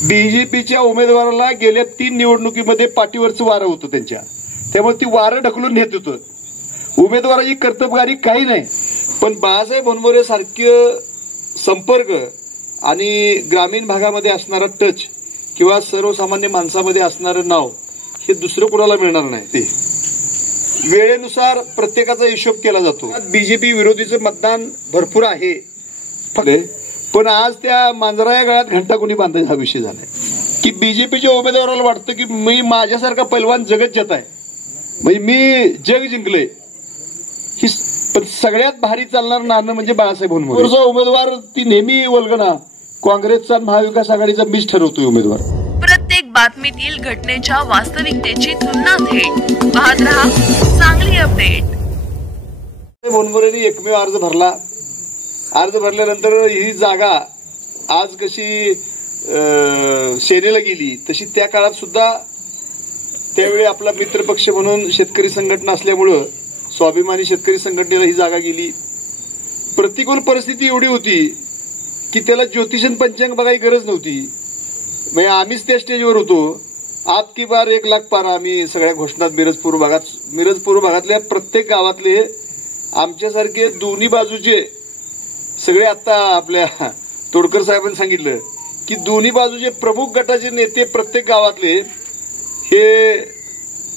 बीजेपीच्या उमेदवाराला गेल्या 3 निवडणुकीमध्ये पाठीवरचं वारं होतं त्यांच्या, त्यामुळे ती वारं ढकलून नेत होतं. उमेदवाराची कर्तबगारी काही नाही, पण बाळासाहेब होनमोरे सारखे संपर्क आणि ग्रामीण भागामध्ये असणारा टच किंवा सर्वसामान्य माणसामध्ये असणारं नाव हे दुसरं कुणाला मिळणार नाही. ते वेळेनुसार प्रत्येकाचा हिशोब केला जातो. बीजेपी विरोधीचं मतदान भरपूर आहे, पण आज त्या मांजरा गळ्यात घंटा कोणी बांधायचा हा विषय झालाय की बीजेपीच्या उमेदवाराला वाटतं की मी माझ्यासारखा पैलवान जगत जात आहे, म्हणजे मी जग जिंकले. ही सगळ्यात भारी चालणार नाणं म्हणजे बाळासाहेब होनमोरे. उमेदवार ती नेहमी वल्गना काँग्रेसचा महाविकास आघाडीचा मीच ठरवतोय उमेदवार. प्रत्येक बातमीतील घटनेच्या वास्तविकतेची तुलना थेट पाहत रहा चांगली अपडेट. होनमोरेंनी एकमेव अर्ज भरला. अर्ज भरल्यानंतर ही जागा आज कशी सेनेला गेली तशी त्या काळात सुद्धा त्यावेळी आपला मित्रपक्ष म्हणून शेतकरी संघटना असल्यामुळं स्वाभिमानी शेतकरी संघटनेला ही जागा गेली. प्रतिकूल परिस्थिती एवढी होती की त्याला ज्योतिषन पंचांग बघायची गरज नव्हती. म्हणजे आम्हीच त्या स्टेजवर होतो. आप की बार 1 लाख पार आम्ही सगळ्या घोषणात मिरज पूर्व भागातल्या प्रत्येक गावातले आमच्यासारखे दोन्ही बाजूचे सगळे, आता आपल्या तोडकर साहेबांनी सांगितलं की दोन्ही बाजूचे प्रमुख गटाचे नेते प्रत्येक गावातले हे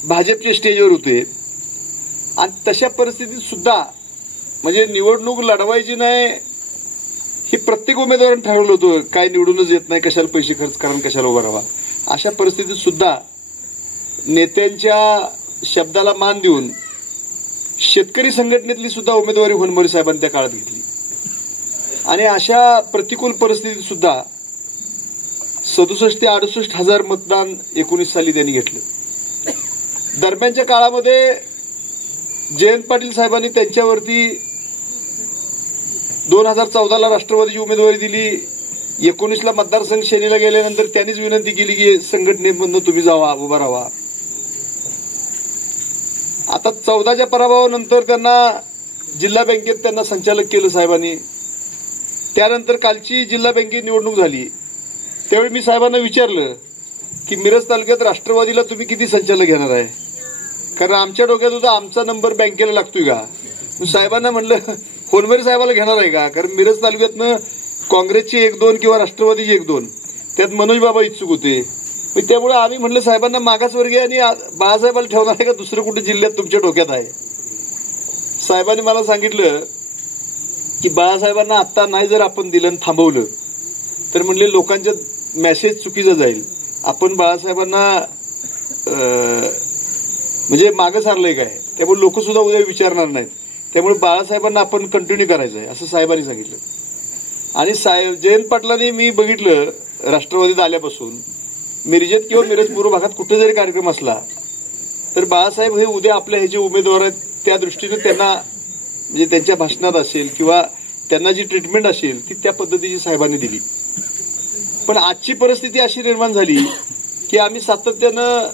भाजपच्या स्टेजवर होते. आणि तशा परिस्थितीत सुद्धा म्हणजे निवडणूक लढवायची नाही हे प्रत्येक उमेदवारांनी ठरवलं होतं. काय निवडूनच येत नाही, कशाला पैसे खर्च करा, कशाला उभा राहावा. अशा परिस्थितीत सुद्धा नेत्यांच्या शब्दाला मान देऊन शेतकरी संघटनेतली सुद्धा उमेदवारी होनमोरे साहेबांनी त्या काळात घेतली. आणि अशा प्रतिकूल परिस्थितीत सुद्धा 67 ते 68 हजार मतदान 19 साली त्यांनी घेतलं. दरम्यानच्या काळामध्ये जयंत पाटील साहेबांनी त्यांच्यावरती 2014ला राष्ट्रवादीची उमेदवारी दिली. 19ला मतदारसंघ सेनेला गेल्यानंतर त्यांनीच विनंती केली की संघटनेमधून तुम्ही जावा, उभा राहा. आता 14च्या पराभवानंतर त्यांना जिल्हा बँकेत त्यांना संचालक केलं साहेबांनी. त्यानंतर कालची जिल्हा बँकेत निवडणूक झाली. त्यावेळी मी साहेबांना विचारलं की मिरज तालुक्यात राष्ट्रवादीला तुम्ही किती संचालक घेणार आहे, कारण आमच्या डोक्यात होता आमचा नंबर बँकेला लागतोय का. साहेबांना म्हणलं होनमोरे साहेबाला घेणार आहे का, कारण मिरज तालुक्यातनं काँग्रेसचे 1-2 किंवा राष्ट्रवादीचे 1-2 त्यात मनोज बाबा इच्छुक होते. त्यामुळे आम्ही म्हणलं साहेबांना मागासवर्गीय आणि बाळासाहेबाला ठेवणार आहे का दुसरं कुठे जिल्ह्यात तुमच्या डोक्यात आहे. साहेबांनी मला सांगितलं की बाळासाहेबांना आता नाही जर आपण दिलं थांबवलं तर म्हणले लोकांच्या मेसेज चुकीचा जाईल. आपण बाळासाहेबांना म्हणजे मागं सारलंय काय, त्यामुळे लोक सुद्धा उद्या विचारणार नाहीत. त्यामुळे बाळासाहेबांना आपण कंटिन्यू करायचं आहे असं साहेबांनी सांगितलं. आणि जयंत पाटलांनी मी बघितलं राष्ट्रवादीत आल्यापासून मिरजेत किंवा मिरज पूर्व भागात कुठे जरी कार्यक्रम असला तर बाळासाहेब हे उद्या आपल्या ह्याचे उमेदवार आहेत, त्या दृष्टीने त्यांना म्हणजे त्यांच्या भाषणात असेल किंवा त्यांना जी ट्रीटमेंट असेल ती त्या पद्धतीची साहेबांनी दिली. पण आजची परिस्थिती अशी निर्माण झाली की आम्ही सातत्यानं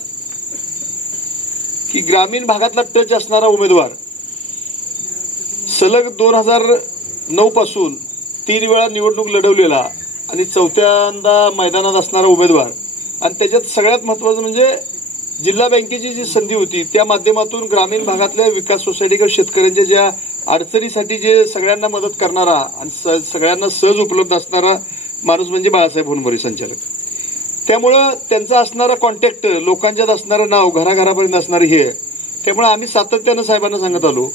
की ग्रामीण भागातला टच असणारा उमेदवार सलग 2009 पासून 3 वेळा निवडणूक लढवलेला आणि 4थ्यांदा मैदानात असणारा उमेदवार, आणि त्याच्यात सगळ्यात महत्वाचं म्हणजे जिल्हा बँकेची जी संधी होती त्या माध्यमातून ग्रामीण भागातल्या विकास सोसायटी किंवा शेतकऱ्यांच्या ज्या अडचणीसाठी जे सगळ्यांना मदत करणारा आणि सगळ्यांना सहज उपलब्ध असणारा माणूस म्हणजे बाळासाहेब होनमोरे संचालक. त्यामुळं त्यांचा असणारा कॉन्टॅक्ट, लोकांच्यात असणारं नाव, घराघरापर्यंत असणारं हे, त्यामुळे आम्ही सातत्यानं साहेबांना सांगत आलो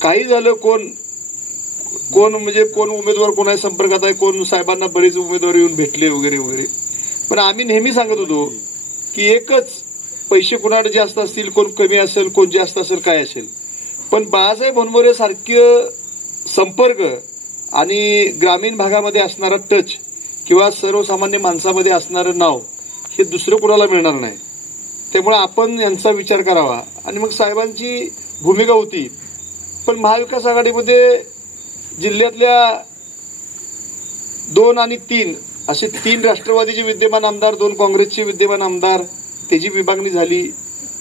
काही झालं कोण म्हणजे कोण उमेदवार कोणाच्या संपर्कात आहे, कोण साहेबांना बरेच उमेदवार येऊन भेटले वगैरे वगैरे. पण आम्ही नेहमी सांगत होतो की एकच, पैसे कोणाकडे जास्त असतील, कोण कमी असेल, कोण जास्त असेल, काय असेल, पण बाळासाहेब होनमोरे सारखे संपर्क आणि ग्रामीण भागामध्ये असणारा टच किंवा सर्वसामान्य माणसामध्ये असणारं नाव हे दुसरं कुणाला मिळणार नाही. त्यामुळे आपण यांचा विचार करावा. आणि मग साहेबांची भूमिका होती. पण महाविकास आघाडीमध्ये जिल्ह्यातल्या 2 आणि 3 असे 3 राष्ट्रवादीचे विद्यमान आमदार, 2 काँग्रेसचे विद्यमान आमदार, त्याची विभागणी झाली.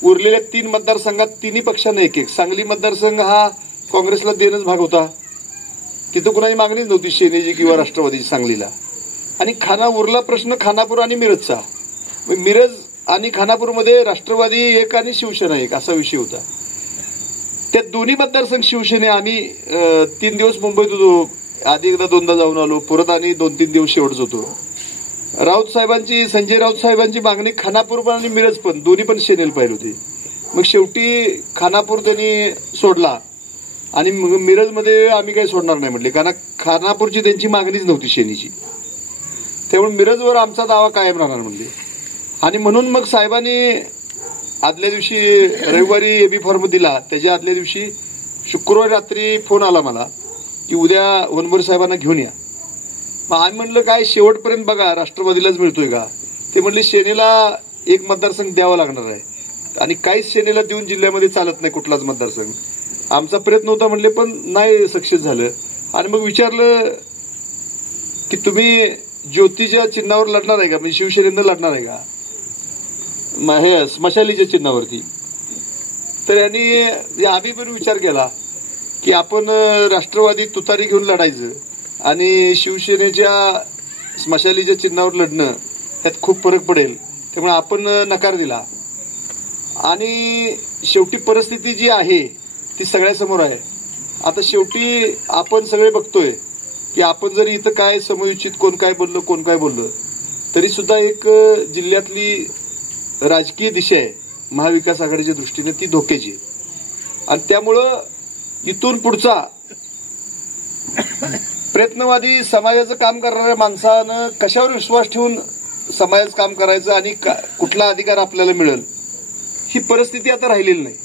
उरलेल्या 3 मतदारसंघात 3 पक्षांना एक. सांगली मतदारसंघ हा काँग्रेसला देणंच भाग होता, तिथं कुणाची मागणीच नव्हती सेनेची किंवा राष्ट्रवादीची सांगलीला. आणि उरला प्रश्न खानापूर आणि मिरजचा. मिरज आणि खानापूरमध्ये राष्ट्रवादी एक आणि शिवसेना एक असा विषय होता. त्या दोन्ही मतदारसंघ शिवसेने आम्ही 3 दिवस मुंबईत होतो, आधी एकदा 2दा जाऊन आलो, परत आणि 2-3 दिवस शेवटच होतो. संजय राऊत साहेबांची मागणी खानापूर पण आणि मिरज पण दोन्ही पण सेनेला पाहिजे होती. मग शेवटी खानापूर त्यांनी सोडला आणि मिरजमध्ये आम्ही काही सोडणार नाही म्हटले, कारण खानापूरची त्यांची मागणीच नव्हती सेनेची. त्यामुळे मिरजवर आमचा दावा कायम राहणार म्हणले. आणि म्हणून मग साहेबांनी आदल्या दिवशी रविवारी एबी फॉर्म दिला. त्याच्या आदल्या दिवशी शुक्रवारी रात्री फोन आला मला की उद्या वनमोरे साहेबांना घेऊन या. मग आम्ही म्हणलं काय शेवटपर्यंत बघा राष्ट्रवादीलाच मिळतोय का. ते म्हणले सेनेला एक मतदारसंघ द्यावा लागणार आहे आणि काहीच सेनेला देऊन जिल्ह्यामध्ये चालत नाही कुठलाच मतदारसंघ. आमचा प्रयत्न होता म्हणले पण नाही सक्सेस झालं. आणि मग विचारलं की तुम्ही ज्योतीच्या चिन्हावर लढणार आहे का, म्हणजे शिवसेनेनं लढणार आहे का हे स्मशालीच्या चिन्हावरती. तर यांनी आम्ही पण विचार केला की आपण राष्ट्रवादी तुतारी घेऊन लढायचं आणि शिवसेनेच्या स्मशालीच्या चिन्हावर लढणं त्यात खूप फरक पडेल, त्यामुळे आपण नकार दिला. आणि शेवटी परिस्थिती जी आहे ती सगळ्यासमोर आहे. आता शेवटी आपण सगळे बघतोय की आपण जरी इथं काय समयोचित कोण काय बोललं तरी सुद्धा एक जिल्ह्यातली राजकीय दिशा आहे महाविकास आघाडीच्या दृष्टीने ती धोक्याची. आणि त्यामुळं इथून पुढचा प्रयत्नवादी समाजाचं काम करणाऱ्या माणसानं कशावर विश्वास ठेवून समाजाचं काम करायचं आणि कुठला अधिकार आपल्याला मिळेल ही परिस्थिती आता राहिलेली नाही.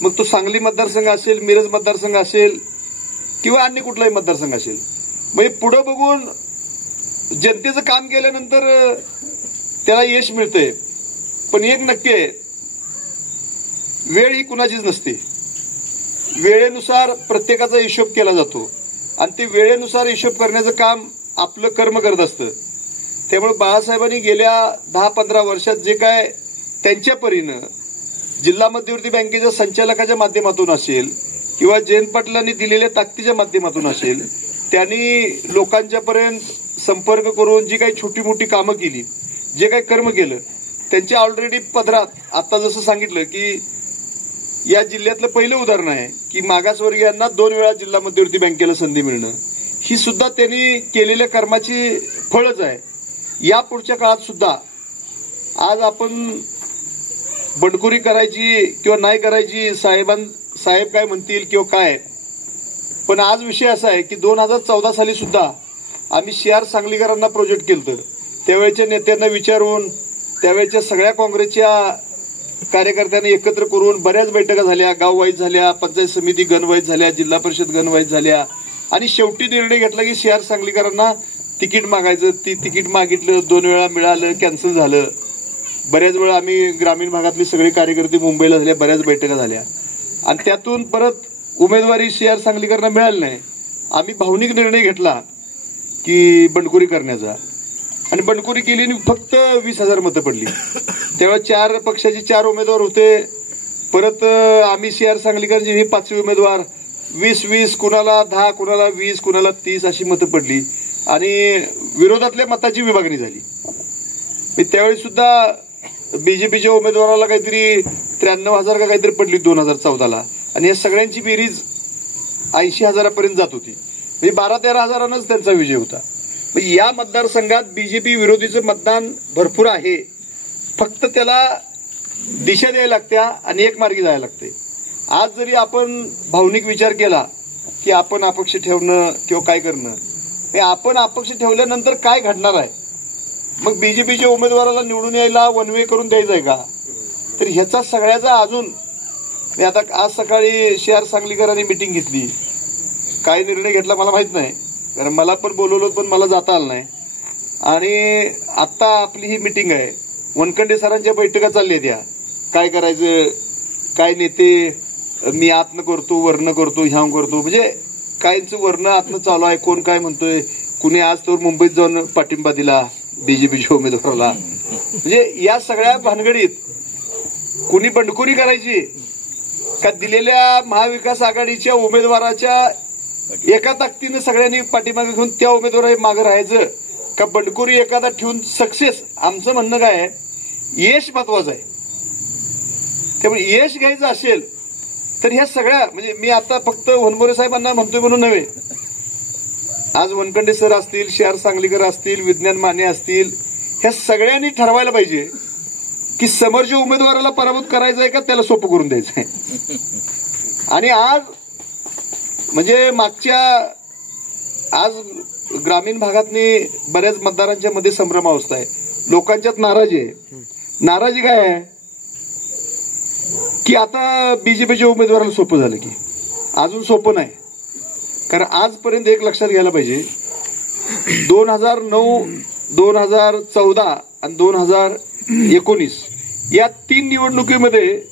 मग तो सांगली मतदारसंघ असेल, मिरज मतदारसंघ असेल किंवा अन्य कुठलाही मतदारसंघ असेल. म्हणजे पुढे बघून जनतेचं काम केल्यानंतर त्याला यश मिळतंय. पण एक नक्की आहे, वेळ ही कुणाचीच नसते. वेळेनुसार प्रत्येकाचा हिशोब केला जातो आणि ते वेळेनुसार हिशोब करण्याचं काम आपलं कर्म करत असतं. त्यामुळे बाळासाहेबांनी गेल्या 10-15 वर्षात जे काय त्यांच्या परीनं जिल्हा मध्यवर्ती बँकेच्या संचालकाच्या माध्यमातून असेल किंवा जयंत पाटलांनी दिलेल्या ताकदीच्या माध्यमातून असेल, त्यांनी लोकांच्यापर्यंत संपर्क करून जी काही छोटी मोठी कामं केली, जे काही कर्म केलं, त्यांच्या ऑलरेडी पदरात आता जसं सांगितलं की या जिल्ह्यातलं पहिलं उदाहरण आहे की मागासवर्गीयांना 2 वेळा जिल्हा मध्यवर्ती बँकेला संधी मिळणं, ही सुद्धा त्यांनी केलेल्या कर्माची फळच आहे. या पुढच्या काळात सुद्धा आज आपण बंडखोरी करायची किंवा नाही करायची साहेब काय म्हणतील किंवा काय, पण आज विषय असा आहे की 2014 साली सुद्धा आम्ही CR सांगलीकरांना प्रोजेक्ट केलं. त्यावेळेच्या नेत्यांना विचारून, त्यावेळेच्या सगळ्या काँग्रेसच्या कार्यकर्त्यांना एकत्र करून बऱ्याच बैठका झाल्या, गाववाईज झाल्या, पंचायत समिती गणवाईज झाल्या, जिल्हा परिषद गणवाईज झाल्या आणि शेवटी निर्णय घेतला की CR सांगलीकरांना तिकीट मागायचं. तिकीट मागितलं, 2 वेळा मिळालं, कॅन्सल झालं. बऱ्याच वेळा आम्ही ग्रामीण भागातले सगळे कार्यकर्ते मुंबईला झाले, बऱ्याच बैठका झाल्या आणि त्यातून परत उमेदवारी CR सांगलीकरांना मिळाली नाही. आम्ही भावनिक निर्णय घेतला की बंडखोरी करण्याचा आणि बंडखोरी केली आणि फक्त 20,000 मतं पडली. त्यावेळेस 4 पक्षाचे 4 उमेदवार होते. परत आम्ही CR सांगलीकरांचे हे 5वे उमेदवार 20-20, कुणाला 10, कुणाला 20, कुणाला 30 अशी मतं पडली आणि विरोधातल्या मताची विभागणी झाली. त्यावेळी सुद्धा बीजेपीच्या उमेदवाराला काहीतरी 93,000 का काहीतरी पडली 2014ला आणि या सगळ्यांची बेरीज 80,000पर्यंत जात होती. म्हणजे 12-13 हजारांनाच त्यांचा विजय होता. या मतदारसंघात बीजेपी विरोधीचं मतदान भरपूर आहे. फक्त त्याला दिशा द्यायला लागत्या आणि एक मार्गी जायला लागते. आज जरी आपण भावनिक विचार केला की आपण अपक्ष ठेवणं किंवा काय करणं, आपण अपक्ष ठेवल्यानंतर काय घडणार आहे, मग बीजेपीच्या उमेदवाराला निवडून यायला वन वे करून द्यायचं आहे का, तर ह्याचा सगळ्याचा अजून आता आज सकाळी CR सांगलीकरांनी मिटिंग घेतली. काय निर्णय घेतला मला माहित नाही, कारण मला पण बोलवलं पण मला जाता आलं नाही. आणि आता आपली ही मिटिंग आहे, वनखंडे सरांच्या बैठका चालल्या त्या काय करायचं, काय नेते मी आतनं करतो वरनं करतो ह्या करतो, म्हणजे कायचं वरनं आतनं चालू आहे. कोण काय म्हणतोय, कुणी आज तर मुंबईत जाऊन पाठिंबा दिला बीजेपीच्या उमेदवाराला. म्हणजे या सगळ्या भानगडीत कुणी बंडखोरी करायची का दिलेल्या महाविकास आघाडीच्या उमेदवाराच्या एका ताकदीनं सगळ्यांनी पाठीमागे घेऊन त्या उमेदवारा मागे राहायचं का बंडखोरी एखादा ठेवून सक्सेस, आमचं म्हणणं काय आहे, यश महत्वाचं आहे. त्यामुळे यश घ्यायचं असेल तर ह्या सगळ्या, म्हणजे मी आता फक्त होनमोरे साहेबांना म्हणतोय म्हणून नव्हे, आज वनखंडे सर असतील, शहर सांगलीकर असतील, विज्ञान माने असतील, ह्या सगळ्यांनी ठरवायला पाहिजे की समोरच्या उमेदवाराला पराभूत करायचं आहे का त्याला सोपं करून द्यायचं आहे. आणि आज म्हणजे आज ग्रामीण भागातनी बऱ्याच मतदारांच्या मध्ये संभ्रमावस्था आहे, लोकांच्यात नाराजी आहे. नाराजी काय आहे की आता बीजेपीच्या उमेदवाराला सोपं झालं की अजून सोपं नाही. कारण आजपर्यंत एक लक्षात घ्यायला पाहिजे, 2009, 2014 आणि 2019 या 3 निवडणुकीमध्ये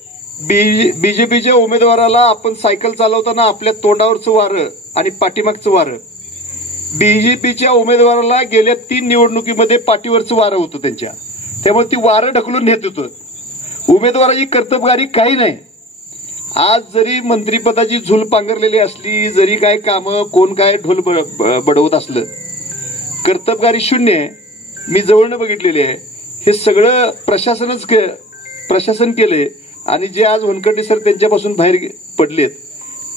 बीजेपीच्या उमेदवाराला आपण सायकल चालवताना आपल्या तोंडावरचं वारं आणि पाठीमागचं वारं, बीजेपीच्या उमेदवाराला गेल्या 3 निवडणुकीमध्ये पाठीवरचं वारं होतं त्यांच्या. त्यामुळे ती वारं ढकलून नेत होतं. उमेदवाराची कर्तबगारी काही नाही. आज जरी मंत्रिपदाची झुल पांघरलेली असली, जरी काय कामं कोण काय ढोल बडवत असलं, कर्तबगारी शून्य आहे. मी जवळनं बघितलेले आहे. हे सगळं प्रशासन केलंय आणि जे आज वनखंडे सर त्यांच्यापासून बाहेर पडलेत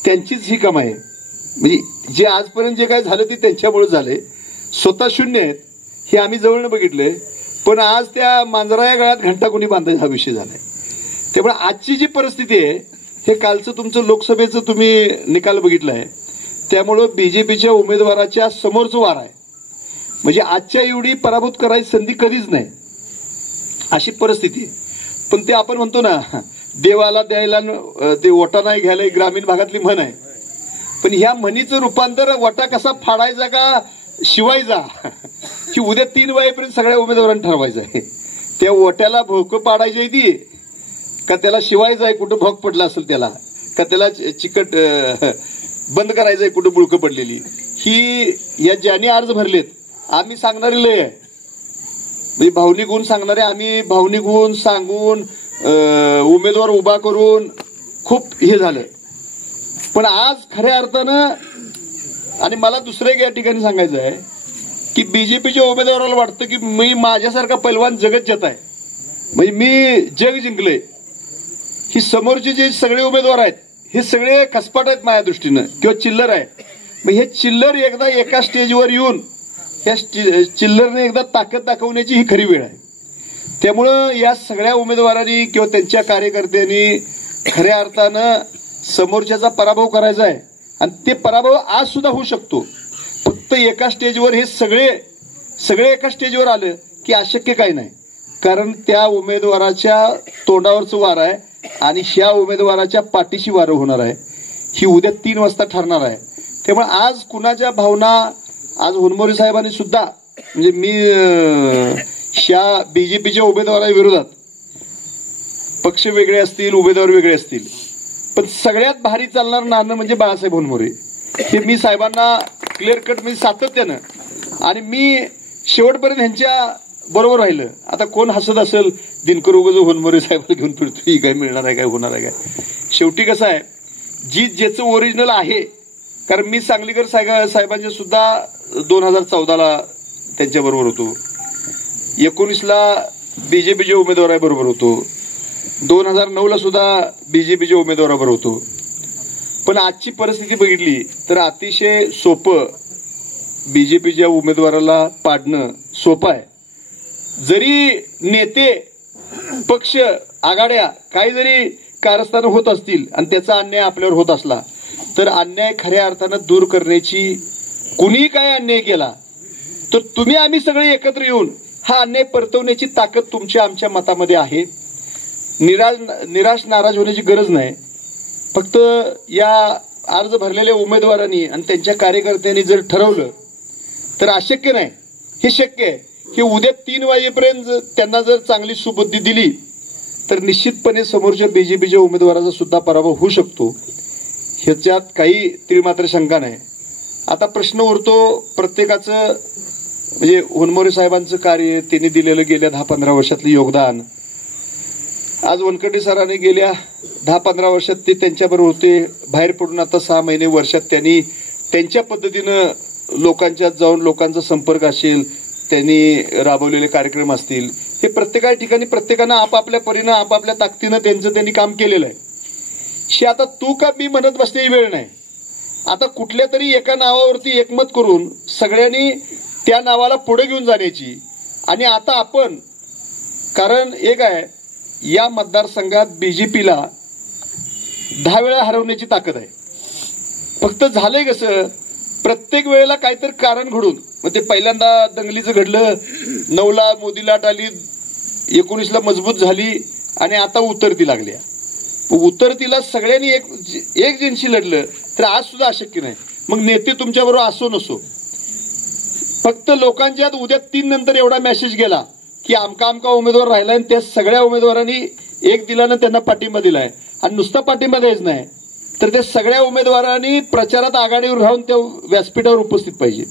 त्यांचीच ही कमाई आहे. म्हणजे जे आजपर्यंत जे काय झालं ते त्यांच्यामुळे झाले, स्वतः शून्य आहेत हे आम्ही जवळनं बघितलंय. पण आज त्या मांजराया गळ्यात घंटा कोणी बांधायचा हा विषय झालाय. त्यामुळे आजची जी परिस्थिती आहे, हे कालचं तुमचं लोकसभेचं तुम्ही निकाल बघितलाय, त्यामुळं बीजेपीच्या उमेदवाराच्या समोरचं वार आहे. म्हणजे आजच्या एवढी पराभूत करायची संधी कधीच नाही अशी परिस्थिती. पण ते आपण म्हणतो ना, देवाला द्यायला ते वटा नाही घ्यायला, ग्रामीण भागातली म्हण आहे. पण ह्या म्हणीचं रूपांतर वटा कसा फाडायचा का शिवायचा की उद्या 3 वाजेपर्यंत सगळ्या उमेदवारांनी ठरवायचं आहे. त्या वट्याला भोकं पाडायची आहे ती का त्याला शिवायचं आहे, कुठं भोक पडला असेल त्याला, का त्याला चिकट बंद करायचं आहे कुठं बुळकं पडलेली. ही या ज्यांनी अर्ज भरलेत आम्ही सांगणारे लय आहे. म्हणजे भावनिक गुण सांगणारे आम्ही, भावनिक गुण सांगून उमेदवार उभा करून खूप हे झालं. पण आज खऱ्या अर्थानं, आणि मला दुसरं एक या ठिकाणी सांगायचं आहे की बीजेपीच्या उमेदवाराला वाटतं की मी माझ्यासारखा पैलवान जगत जेत आहे, म्हणजे मी जग जिंकले. ही समोरचे जे सगळे उमेदवार आहेत हे सगळे खसपाट आहेत माझ्या दृष्टीनं, किंवा चिल्लर आहे. मग हे चिल्लर एकदा एका स्टेजवर येऊन या चिल्लरने एकदा ताकद दाखवण्याची ही खरी वेळ आहे. त्यामुळं या सगळ्या उमेदवारांनी किंवा त्यांच्या कार्यकर्त्यांनी खऱ्या अर्थानं समोरच्याचा पराभव करायचा आहे. आणि ते पराभव आज सुद्धा होऊ शकतो. फक्त एका स्टेजवर हे सगळे एका स्टेजवर आलं की अशक्य काही नाही. कारण त्या उमेदवाराच्या तोंडावरचं वार आहे आणि ह्या उमेदवाराच्या पाठीशी वारं होणार आहे. ही उद्या 3 वाजता ठरणार आहे. त्यामुळे आज कुणाच्या भावना, आज होनमोरे साहेबांनी सुद्धा, म्हणजे मी ह्या बीजेपीच्या उमेदवाराविरोधात, पक्ष वेगळे असतील, उमेदवार वेगळे असतील, पण सगळ्यात भारी चालणार नाणं म्हणजे बाळासाहेब होनमोरे. हे मी साहेबांना क्लिअर कट म्हणजे सातत्यानं, आणि मी शेवटपर्यंत ह्यांच्या बरोबर राहिलं. आता कोण हसत असेल, दिनकर उगाच होनमोरे साहेबांना घेऊन फिरतो, ही काय मिळणार आहे, काय होणार आहे काय. शेवटी कसं आहे, ज्याचं ओरिजिनल आहे, कारण मी सांगलीकर साहेबांच्या सुद्धा 2014ला त्यांच्याबरोबर होतो, 19ला बीजेपीच्या उमेदवाराबरोबर होतो, 2009ला सुद्धा बीजेपीच्या उमेदवाराबरोबर होतो. पण आजची परिस्थिती बघितली तर अतिशय सोपं बीजेपीच्या उमेदवाराला पाडणं सोपं आहे. जरी नेते, पक्ष, आघाड्या काही जरी कारस्थानं होत असतील आणि त्याचा अन्याय आपल्यावर होत असला, तर अन्याय खऱ्या अर्थानं दूर करण्याची, कुणी काय अन्याय केला तर तुम्ही आम्ही सगळे एकत्र येऊन हा अन्याय परतवण्याची ताकद तुमच्या आमच्या मतामध्ये आहे. निराश नाराज होण्याची गरज नाही. फक्त या अर्ज भरलेल्या उमेदवारांनी आणि त्यांच्या कार्यकर्त्यांनी जर ठरवलं तर अशक्य नाही, हे शक्य आहे. की उद्या 3 वाजेपर्यंत त्यांना जर चांगली सुबुद्धी दिली तर निश्चितपणे समोरच्या बीजेपीच्या उमेदवाराचा सुद्धा पराभव होऊ शकतो. ह्याच्यात काही तीळमात्र शंका नाही. आता प्रश्न उरतो प्रत्येकाचं, म्हणजे होनमोरे साहेबांचं कार्य, त्यांनी दिलेलं गेल्या 10-15 वर्षातलं योगदान. आज वनखंडे सरांनी गेल्या 10-15 वर्षात ते त्यांच्याबरोबर होते, बाहेर पडून आता 6 महिने वर्षात त्यांनी त्यांच्या पद्धतीनं लोकांच्यात जाऊन लोकांचा संपर्क असेल, त्यांनी राबवलेले कार्यक्रम असतील, हे प्रत्येका ठिकाणी प्रत्येकानं आपापल्या परीनं आपापल्या ताकदीनं त्यांनी काम केलेलं आहे. आता तू का मी म्हणत बसण्याची वेळ नाही. आता कुठल्या तरी एका नावावरती एकमत करून सगळ्यांनी त्या नावाला पुढे घेऊन जाण्याची. आणि आता आपण, कारण एक आहे, या मतदारसंघात बीजेपीला 10 वेळा हरवण्याची ताकद आहे. फक्त झालंय कसं, प्रत्येक वेळेला काहीतरी कारण घडून, मग ते पहिल्यांदा दंगलीचं घडलं, 9ला मोदी लाट आली, 19ला मजबूत झाली आणि आता उतरती लागल्या. उतरतीला सगळ्यांनी एक जिनशी लढलं तर आज सुद्धा अशक्य नाही. मग नेते तुमच्याबरोबर असो नसो, फक्त लोकांच्यात उद्या 3 नंतर एवढा मेसेज गेला की आमका उमेदवार राहिला आणि त्या सगळ्या उमेदवारांनी एक दिलानं त्यांना पाठिंबा दिलाय. आणि नुसता पाठिंबा द्यायच नाही तर त्या सगळ्या उमेदवारांनी प्रचारात आघाडीवर राहून त्या व्यासपीठावर उपस्थित पाहिजे.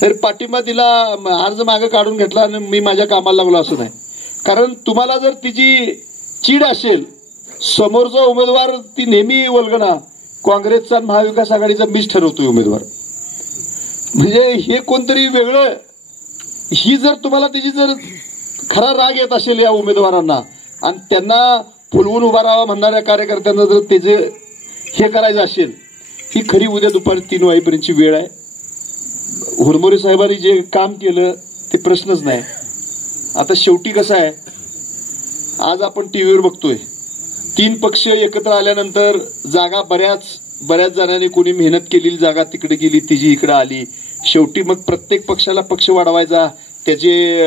तर पाठिंबा दिला, अर्ज मागे काढून घेतला आणि मी माझ्या कामाला लागलो असं नाही. कारण तुम्हाला जर तिची चीड असेल, समोरचा उमेदवार ती नेहमी वल्गना काँग्रेसचा महाविकास आघाडीचा मीच ठरवतोय उमेदवार, म्हणजे हे कोणतरी वेगळं, ही जर तुम्हाला त्याची जर खरा राग येत असेल या उमेदवारांना आणि त्यांना फुलवून उभा राहावा म्हणणाऱ्या कार्यकर्त्यांना जर त्याचे हे करायचं असेल, ही खरी उद्या दुपारी 3 वाजेपर्यंतची वेळ आहे. हुरमोरे साहेबांनी जे काम केलं ते प्रश्नच नाही. आता शेवटी कसं आहे, आज आपण टीव्हीवर बघतोय 3 पक्ष एकत्र आल्यानंतर जागा बऱ्याच जणांनी कोणी मेहनत केलेली जागा तिकडे गेली, तिची इकडे आली. शेवटी मग प्रत्येक पक्षाला पक्ष वाढवायचा, त्याचे